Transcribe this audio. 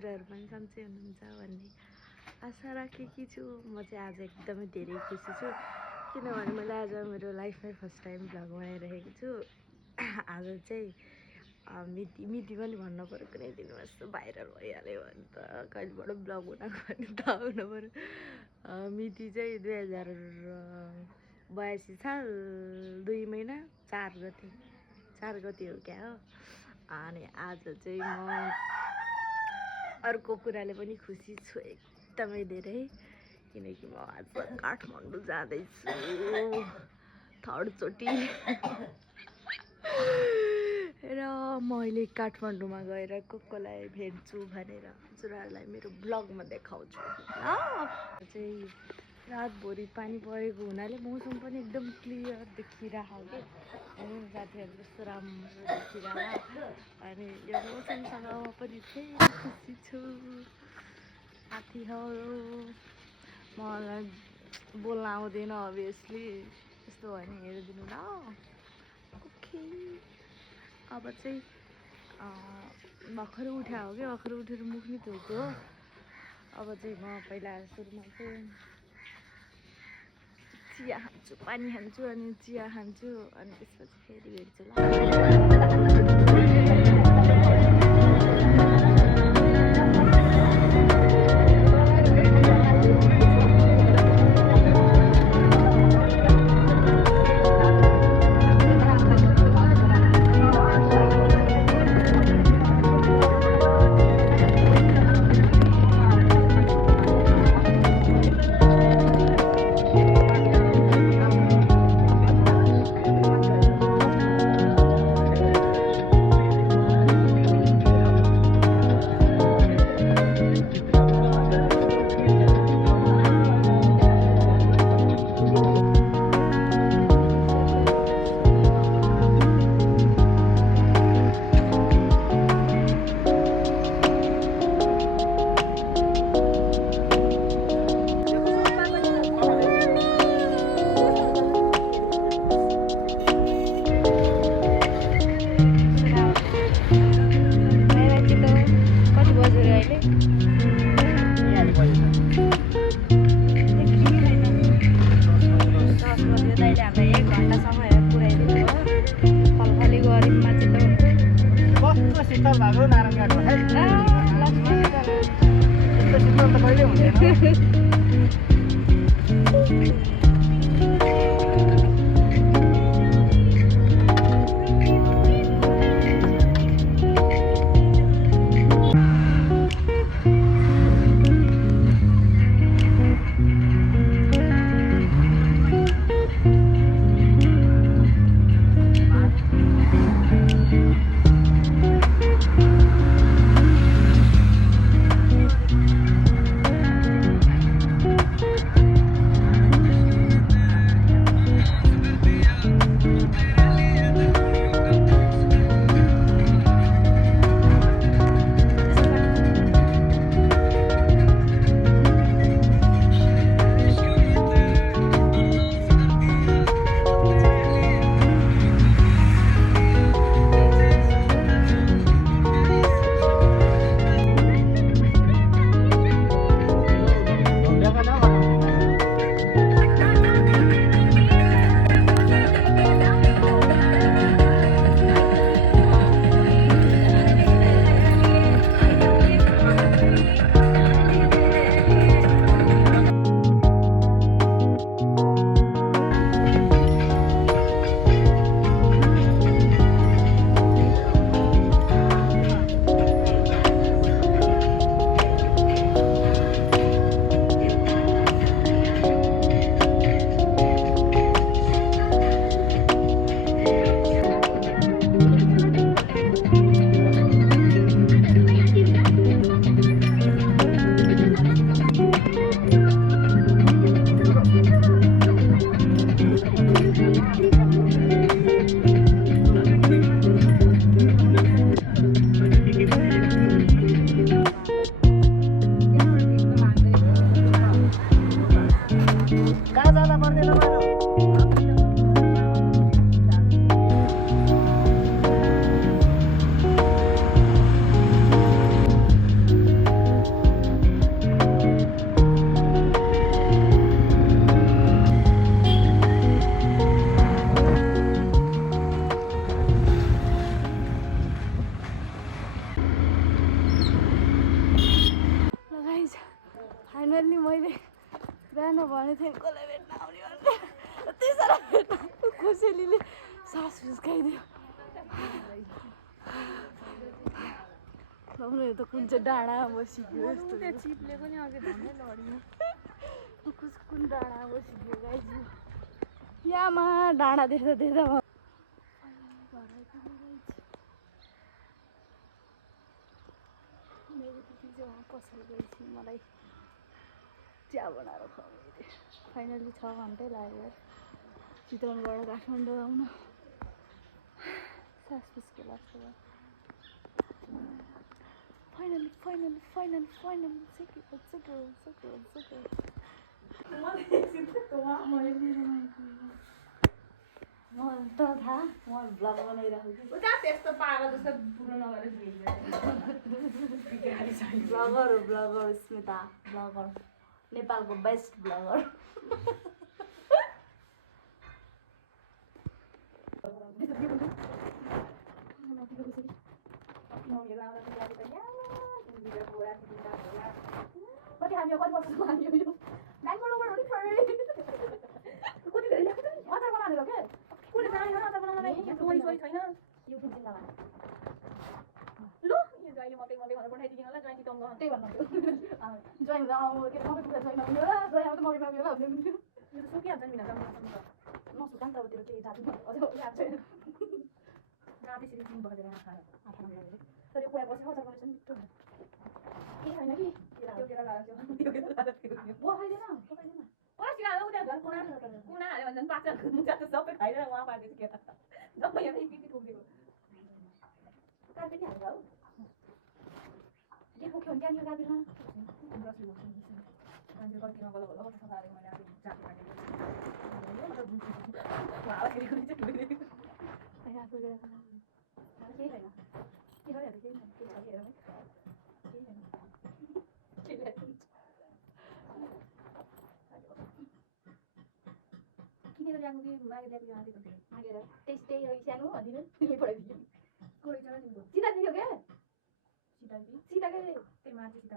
हजुरहरू पनि सन्चै हुनुहुन्छ भन्ने आशा राखेकी छु। म चाहिँ आज एकदमै धेरै खुसी छु किनभने मैले आज मेरो लाइफमै फर्स्ट टाइम भ्लग बनाइरहेको छु। आज चाहिँ मिति पनि भन्नु पऱ्यो, कुनै दिन यस्तो भाइरल भइहाल्यो भने त कहिलेबाट भ्लग बनाएको भने थाहा हुनु पऱ्यो। मिति चाहिँ 2082 साल 2 महिना 4 गते हो क्या हो। अनि आज चाहिँ म अर्को कुराले पनि खुसी छु एकदमै धेरै, किनकि म आज काठमाडौँ जाँदैछु 3rd चोटि। र म अहिले काठमाडौँमा गएर कसलाई भेट्छु भनेर हजुरहरूलाई मेरो ब्लगमा देखाउँछु ल। चाहिँ रातभरि पानी परेको हुनाले मौसम पनि एकदम क्लियर देखिरहेको के, अनि साथीहरू जस्तो राम्रो देखिरहेको। अनि यो मौसमसँग म पनि धेरै खुसी छु साथीहरू। मलाई बोल्न आउँदैन अभियसली, यस्तो भयो भने हेरिदिनु ल। ओके, अब चाहिँ भर्खरै उठ्या हो कि, भर्खरै उठेर मुख नि धोएको हो। अब चाहिँ म पहिला सुरुमा चाहिँ चिया खान्छु, पानी खान्छु, अनि चिया खान्छु, अनि त्यसपछि फेरि भेट्छु ल। शीतल भएको नारायणघाटको है यस्तो शीतल त कहिले हुँदैन। फाइनल्ली मैले बिहान भनेको थिएँ कसलाई भेट्न आउने भनेर त्यसरी भेट्न खुसेलीले सास फुस्काइदियो लाउनु यो त कुन चाहिँ डाँडामा बसिगयो यस्तो चिप्ले पनि अघि झन्डै लड्यो कुन डाँडामा बसिगयो गाइज यामा डाँडा देख्दा देख्दा मेरो दिदी चाहिँ उहाँ पसल गएपछि मलाई चिया बनाएर खुवाउने फाइनल्ली 6 घन्टै लाग्यो चितवनबाट काठमाडौँ आउन सास फुस्को लाग्छ फाइनल्ली मलाई त थाहा म भ्लग बनाइरहेको कि त्यस्तो पागल जस्तो पुरो नगरेर ब्लगर स्मिता ब्लगर नेपालको बेस्ट ब्लगर कति हामी कति वर्ष हामी यो ब्याङ्गलोरबाट हो नि कति धेरै ल्याएको त अचार बनाएर के कुन जाने अचार बनाउनलाई सोरी छैन यो कुन जिल्लामा लु यो जहिले मकै भनेर पठाइदिनु होला ज्वाइँ चितवन गर्न त्यही भन्नु जोइन के मकै कुखुरा जोइन हुनु होला जोइन आउँदा मकै माग्यो होला भन्ने यो सुकिहाल्छ नि बिना नसुका नि त अब त्यो केही जाति अझै याद छैन त्यसरी तिन बजेर खाएर आठा नगरेर तर यो कुवा बसेर अचार बनाएछ नि मिठो केही छैन कि त्यो केरा लगाएको त्यो केरा लगाएको पकाइदिएन पछि हाल्यो उता घर कुना हाल्यो भने झन् पाँच मुचा त सबै खाइदिएर उहाँ पारिदिएछ केरा जम्मै यहाँ पिपी ठोकिदिएको काट्दै हाल्छ हौ के बोक्यो भने त्यहाँनिर गाडीमा मान्छे कति नगलो होला कति सफा हालेको मैले आफै जाति काटेको केही छैन के गरिहाल्यो केही छैन के छ हेर केही छैन किनेर ल्याएको कि मागेर ल्याएको आँटेको थियो मागेर त्यही हो सानो दिनु तिमी पढाइदियो कोही जग्गा तिम्रो सीता दियो क्या सीता सीता के त्यही माथि सीता